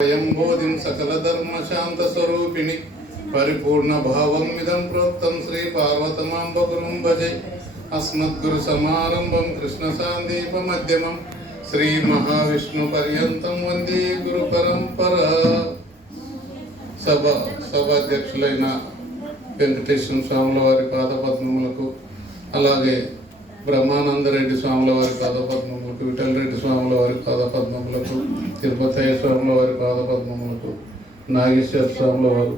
స్వయం బోధిం సకల ధర్మ శాంత స్వరూపిణి పరిపూర్ణ భావం మిదం ప్రోక్తం శ్రీ పార్వతమాంబ గురుం భజే అస్మద్గురు సమారంభం కృష్ణ సాందీప మధ్యమం శ్రీ మహావిష్ణు పర్యంతం వందే గురు పరంపర సభ సభాధ్యక్షులైన వెంకటేశ్వర స్వాముల వారి పాదపద్మములకు అలాగే బ్రహ్మానందరెడ్డి స్వాముల వారి పాదపద్మములకు విఠలరెడ్డి స్వాముల వారి పాదపద్మ తిరుపతయ్య స్వాముల వారి పాదపద్మములకు నాగేశ్వర స్వాముల వారు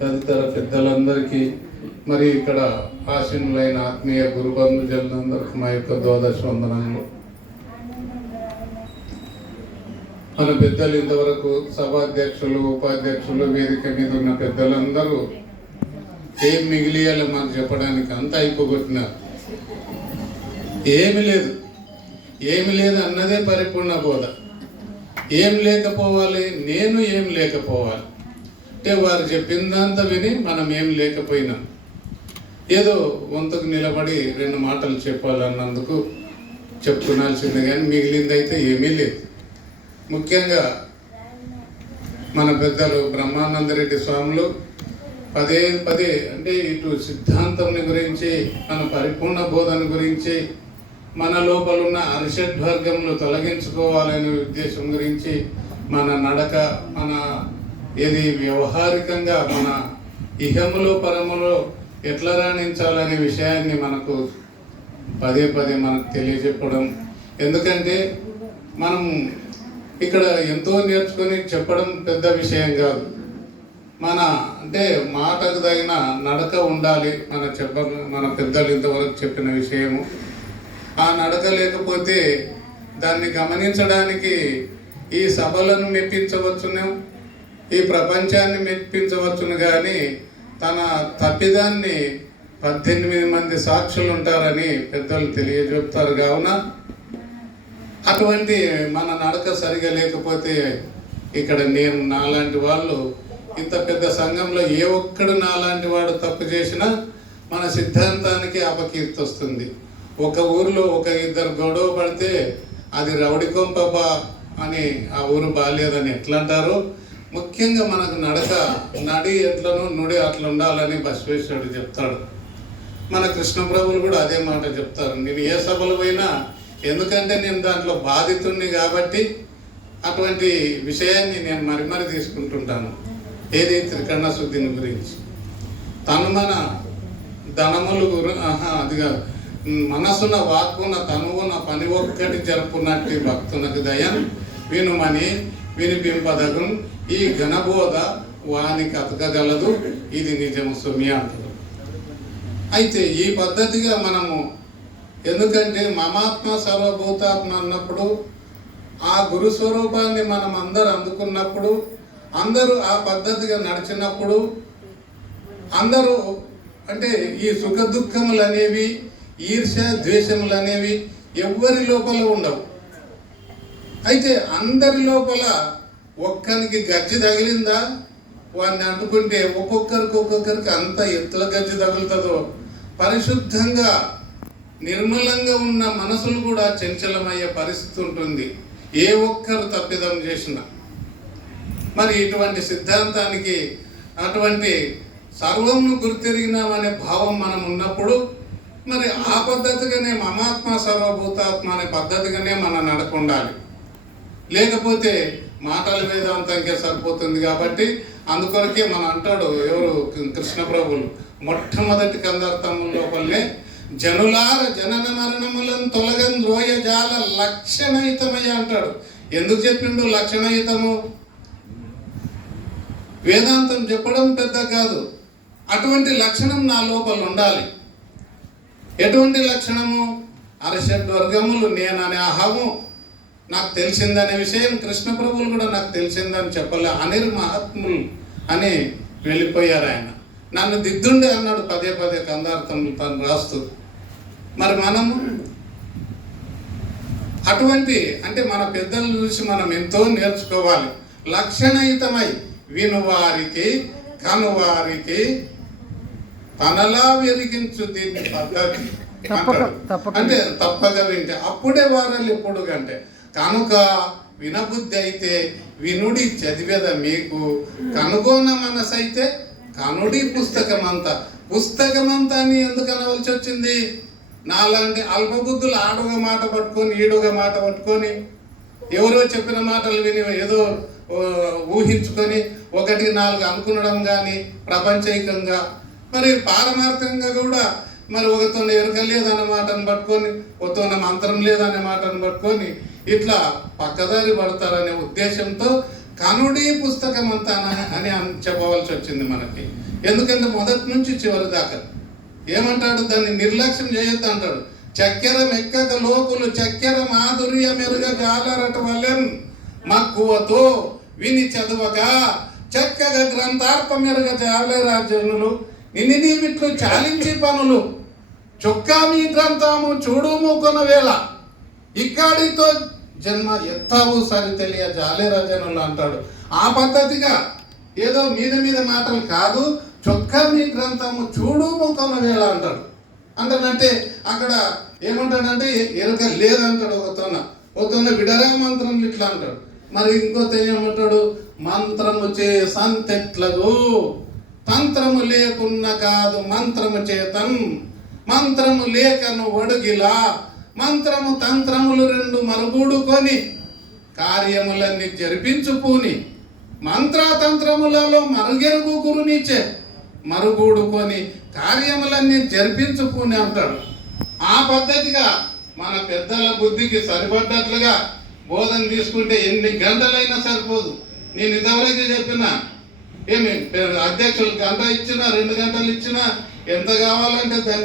తదితర పెద్దలందరికీ మరి ఇక్కడ ఆశీనులైన ఆత్మీయ గురుబంధు జనులందరికీ మా యొక్క ద్వాదశ వందనాలు. మన పెద్దలు ఇంతవరకు సభాధ్యక్షులు ఉపాధ్యక్షులు వేదిక మీద ఉన్న పెద్దలందరూ ఏం మిగిలియాలో మనం చెప్పడానికి అంతా అయిపోగొట్టినారు. ఏమి లేదు. ఏమి లేదు అన్నదే పరిపూర్ణ బోధ. ఏం లేకపోవాలి? నేను ఏం లేకపోవాలి? అంటే వారు చెప్పిందంతా విని మనం ఏం లేకపోయినాం. ఏదో వంతుకు నిలబడి రెండు మాటలు చెప్పాలన్నందుకు చెప్పుకునాల్సిందే కానీ మిగిలింది అయితే ఏమీ లేదు. ముఖ్యంగా మన పెద్దలు బ్రహ్మానందరెడ్డి స్వాములు పదే పదే అంటే ఇటు సిద్ధాంతం గురించి మన పరిపూర్ణ బోధన గురించి మన లోపలున్న ఉన్న తొలగించుకోవాలనే ఉద్దేశం గురించి మన నడక మన ఏది వ్యవహారికంగా మన ఇహములో పరములో ఎట్లా రాణించాలనే విషయాన్ని మనకు పదే పదే మనకు తెలియజెప్పడం. ఎందుకంటే మనం ఇక్కడ ఎంతో నేర్చుకొని చెప్పడం పెద్ద విషయం కాదు. మన అంటే మాటకు తగిన నడక ఉండాలి మన చెప్ప మన పెద్దలు ఇంతవరకు చెప్పిన విషయము. ఆ నడక లేకపోతే దాన్ని గమనించడానికి ఈ సభలను మెప్పించవచ్చును ఈ ప్రపంచాన్ని మెప్పించవచ్చును కానీ తన తప్పిదాన్ని పద్దెనిమిది మంది సాక్షులు ఉంటారని పెద్దలు తెలియజెప్తారు. కావున అటువంటి మన నడక సరిగా లేకపోతే ఇక్కడ నేను నాలాంటి వాళ్ళు ఇంత పెద్ద సంఘంలో ఏ ఒక్కడు నాలాంటి వాడు తప్పు చేసినా మన సిద్ధాంతానికి అపకీర్తి వస్తుంది ఒక ఊరిలో ఒక ఇద్దరు గొడవ పడితే అది రౌడికొంప అని ఆ ఊరు బాగాలేదని ఎట్లా అంటారు ముఖ్యంగా మనకు నడక నడి ఎట్లను నుడి అట్లా ఉండాలని బసవేశ్వరుడు చెప్తాడు. మన కృష్ణప్రభులు కూడా అదే మాట చెప్తారు. నేను ఏ సభలు పోయినా ఎందుకంటే నేను దాంట్లో బాధితుణ్ణి కాబట్టి అటువంటి విషయాన్ని నేను మరి మరి తీసుకుంటుంటాను. ఏది? త్రికరణ శుద్ధిని గురించి. తను మన ధనములు గురు ఆహా అది కాదు. మనసున వాక్కున తనువున పని ఒక్కటి జరుపునట్టి భక్తునకు దయం వినుమని వినిపింపదగం ఈ ఘనబోధ వానికి అతకగలదు. ఇది నిజము సుమి అయితే ఈ పద్ధతిగా మనము ఎందుకంటే మమాత్మ సర్వభూతాత్మ అన్నప్పుడు ఆ గురు స్వరూపాన్ని మనం అందరు అందుకున్నప్పుడు అందరూ ఆ పద్ధతిగా నడిచినప్పుడు అందరూ అంటే ఈ సుఖ దుఃఖములు అనేవి ఈర్ష ద్వేషములు అనేవి ఎవ్వరి లోపల ఉండవు. అయితే అందరి లోపల ఒక్కరికి గజ్జి తగిలిందా? వాడిని అంటుకుంటే ఒక్కొక్కరికి ఒక్కొక్కరికి అంత ఎత్తుల గజ్జి తగులుతుందో. పరిశుద్ధంగా నిర్మలంగా ఉన్న మనసులు కూడా చంచలమయ్యే పరిస్థితి ఉంటుంది. ఏ ఒక్కరు తప్పిదం చేసినా. మరి ఇటువంటి సిద్ధాంతానికి అటువంటి సర్వంను గుర్తెరిగినామనే భావం మనం ఉన్నప్పుడు మరి ఆ పద్ధతిగానే మమాత్మ సర్వభూతాత్మ అనే పద్ధతిగానే మనం నడకుండాలి లేకపోతే మాటల వేదాంతంకే సరిపోతుంది కాబట్టి అందుకొరకే మన అంటాడు ఎవరు కృష్ణప్రభులు మొట్టమొదటి కందర్థముల లోపలనే జనులార జనన మరణములను తొలగం ద్రోయజాల లక్షణయుతమయ్య అంటాడు. ఎందుకు చెప్పిండు లక్షణయుతము? వేదాంతం చెప్పడం పెద్ద కాదు. అటువంటి లక్షణం నా లోపల ఉండాలి ఎటువంటి లక్షణము? అరషడ్ వర్గములు నేననే అహము. నాకు తెలిసిందనే విషయం కృష్ణప్రభులు కూడా నాకు తెలిసిందని చెప్పలే. అనిర్ మహాత్ములు అని వెళ్ళిపోయారు ఆయన. నన్ను దిద్దుండి అన్నాడు పదే పదే కందార్థం తను రాస్తూ. మరి మనము? అటువంటి అంటే మన పెద్దలు చూసి మనం ఎంతో నేర్చుకోవాలి. లక్షణయుతమై వినువారికి కనువారికి తనలా వెలిగించు దీన్ని పద్ధతి. అంటే తప్పక వింటే అప్పుడే వారాలు ఎప్పుడు కంటే కనుక వినబుద్ధి అయితే వినుడి చదివేద మీకు కనుగొన మనసైతే కనుడి పుస్తకమంతా. పుస్తకమంతా అని ఎందుకు అనవలసి వచ్చింది? నాలాంటి అల్పబుద్ధులు ఆడుగా మాట పట్టుకొని ఈడుగా మాట పట్టుకొని ఎవరో చెప్పిన మాటలు విని ఏదో ఊహించుకొని ఒకటి నాలుగు అనుకునడం కానీ ప్రపంచైకంగా మరి పారమార్థంగా కూడా మరి ఒకతోన ఎరుక లేదనే మాటను పట్టుకొని ఒకతోన మంత్రం లేదనే మాటను పట్టుకొని ఇట్లా పక్కదారి పడతారనే ఉద్దేశంతో కనుడి పుస్తకం అంతా అని- చెప్పవలసి వచ్చింది మనకి. ఎందుకంటే మొదటి నుంచి చివరి దాకా. ఏమంటాడు? దాన్ని నిర్లక్ష్యం చేయొద్దు అంటాడు. చక్కెర మెక్కక లోకులు చక్కెర మాధుర్య మెరుగ జాలరట వలెన్ మక్కువతో విని చదవక చక్కగా గ్రంథార్థం మెరుగ జాలరాజులు నిన్ను నీవిట్లు చాలించి పనులు. చొక్కా మీ గ్రంథము చూడుము కొన వేళ ఇక్కడితో జన్మ ఎత్తావు సరి తెలియ జాలేరా జనులు అంటాడు. ఆ పద్ధతిగా ఏదో మీద మీద మాటలు కాదు చొక్కా మీ గ్రంథము చూడు ముఖం వేళ అంటాడు. అంటాడంటే అక్కడ ఏమంటాడంటే ఎరుక లేదంటాడు ఒకతోన ఒకతోన విడరా మంత్రం ఇట్లా అంటాడు. మరి ఇంకోత ఏమంటాడు మంత్రము చే సంతెట్లదు తంత్రము లేకున్న కాదు మంత్రము చేతన్. మంత్రము లేకను ఒడుగిలా మంత్రము తంత్రములు రెండు మరుగుడుకొని కార్యములన్నీ జరిపించుకుని మంత్రతంత్రములలో మరుగెరుగు గురునిచే మరుగుడుకొని కార్యములన్నీ జరిపించుకుని అంటాడు. ఆ పద్ధతిగా మన పెద్దల బుద్ధికి సరిపడ్డట్లుగా బోధన తీసుకుంటే ఎన్ని గంటలైనా సరిపోదు. నేను ఇంతవరకు చెప్పిన ఏమి? అధ్యక్షులకు గంట ఇచ్చినా రెండు గంటలు ఇచ్చినా ఎంత కావాలంటే దాన్ని